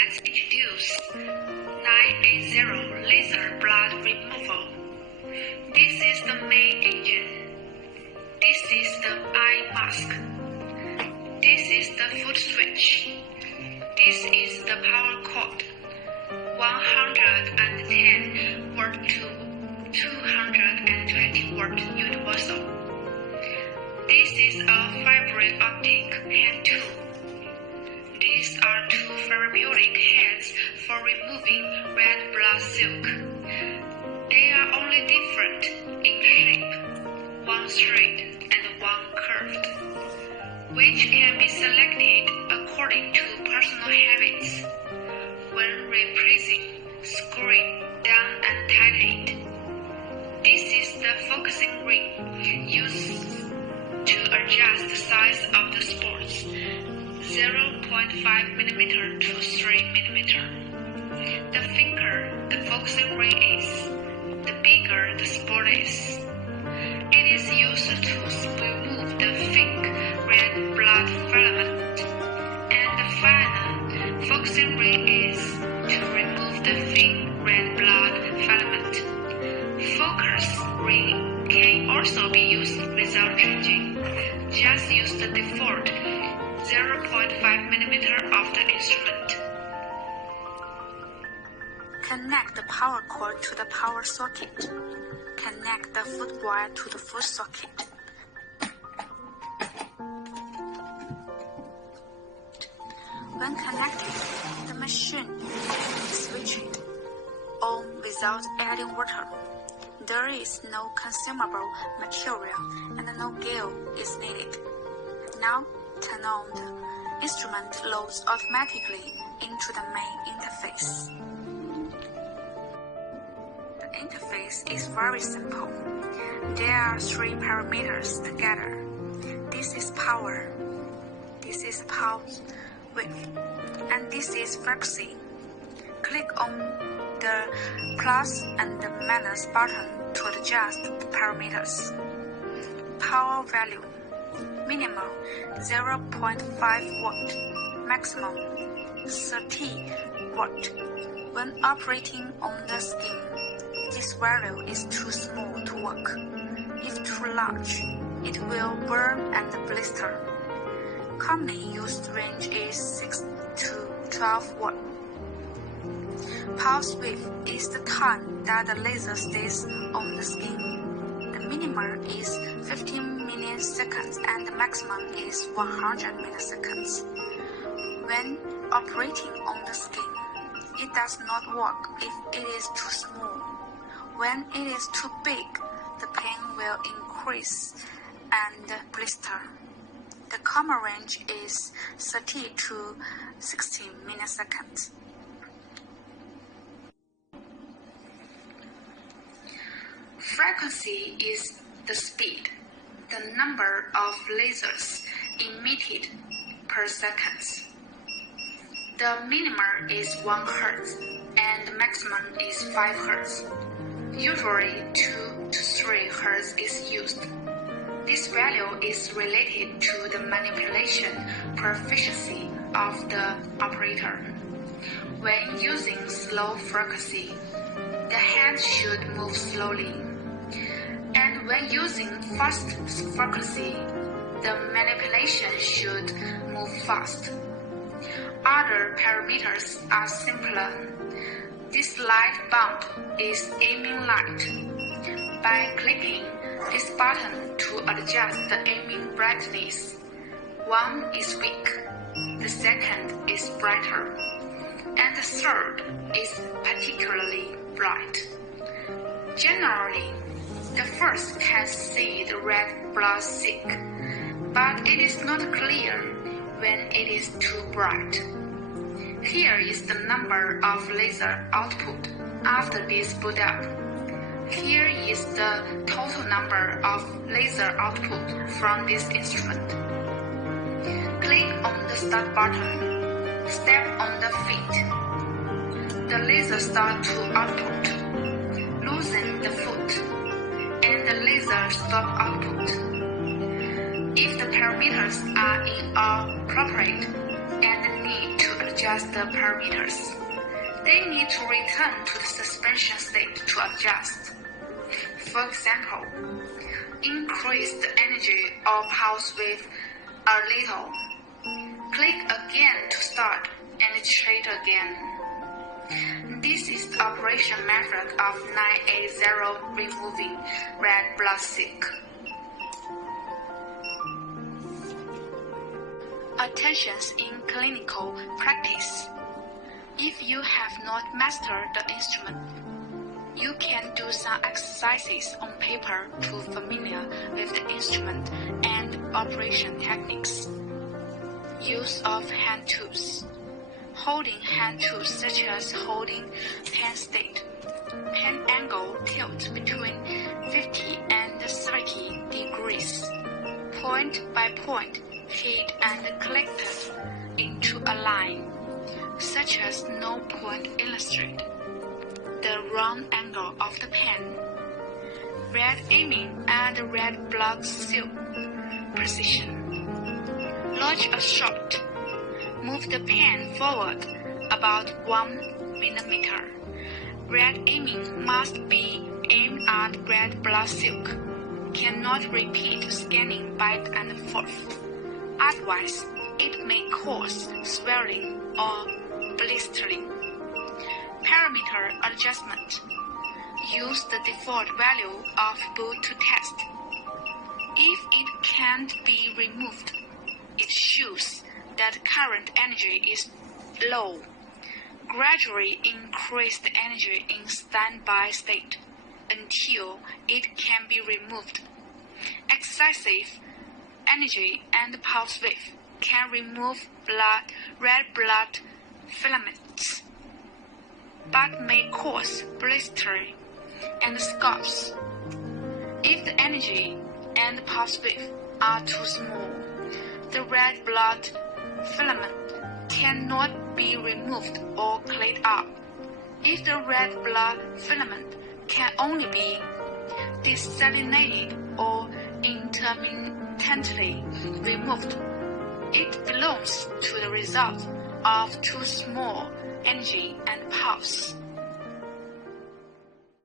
let's introduce 980 laser blood removal. This is the main engine. This is the eye mask. This is the foot switch. This is the power cord. 110 watt to 220 watt universal. This is a fiber optic hand tool. These are two therapeutic heads for removing red blood silk. They are only different in shape, one straight and one curved, which can be selected according to personal habits. When replacing, screwing down and tighten it. This is the focusing ring used to adjust the size of the spots, 0.5mm to 3mm. The thicker the focusing ring is, the bigger the spot is. It is used to remove the thick red blood filament, and the final focusing ring is to remove the thin red blood filament. Focus ring can also be used without changing. Just use the default 0.5mm of the instrument. Connect the power cord to the power socket. Connect the foot wire to the foot socket. When connected, the machine is switched on without adding water. There is no consumable material and no gear is needed. Now turn on the instrument loads automatically into the main interface. The interface is very simple. There are three parameters together. This is power, this is pulse width, and this is frequency. Click on the plus and the minus button to adjust the parameters. Power value: minimum 0.5 watt, maximum 30 watt. When operating on the skin, this value is too small to work. If too large, it will burn and blister. Commonly used range is 6 to 12 watt. Pulse width is the time that the laser stays on the skin. The minimum is 15 milliseconds and the maximum is 100 milliseconds. When operating on the skin, it does not work if it is too small. When it is too big, the pain will increase and blister. The common range is 30 to 60 milliseconds. Frequency is the speed, the number of lasers emitted per second. The minimum is 1 Hz and the maximum is 5 Hz. Usually 2 to 3 Hz is used. This value is related to the manipulation proficiency of the operator. When using slow frequency, the hand should move slowly. And when using fast frequency, the manipulation should move fast. Other parameters are simpler. This light bulb is aiming light. By clicking this button to adjust the aiming brightness, one is weak, the second is brighter, and the third is particularly bright. Generally, the first can see the red blood silk, but it is not clear when it is too bright. Here is the number of laser output after this boot up. Here is the total number of laser output from this instrument. Click on the start button. Step on the feet. The laser starts to output. Loosen the foot, and the laser stop output. If the parameters are inappropriate and need to adjust the parameters. They need to return to the suspension state to adjust. For example, increase the energy or pulse width a little. Click again to start and trade again. This is the operation method of 980 removing red blood silk. Attentions in clinical practice. If you have not mastered the instrument, you can do some exercises on paper to familiar with the instrument and operation techniques. Use of hand tools. Holding hand tools such as holding pen state. Pen angle tilt between 50 and 30 degrees. Point by point, feed and collected into a line, such as no point illustrate. The round angle of the pen. Red aiming and red blood silk precision. Lodge a shot. Move the pen forward about 1 millimeter. Red aiming must be aimed at red blood silk. Cannot repeat scanning back and forth. Otherwise, it may cause swelling or blistering. Parameter adjustment. Use the default value of boot to test. If it can't be removed, it shows that current energy is low. Gradually increase the energy in standby state until it can be removed. Excessive energy and pulse width can remove red blood filaments, but may cause blistering and scars. If the energy and pulse width are too small, the red blood filament cannot be removed or cleaned up. If the red blood filament can only be desalinated or intermittently removed, it belongs to the result of too small energy and pulse.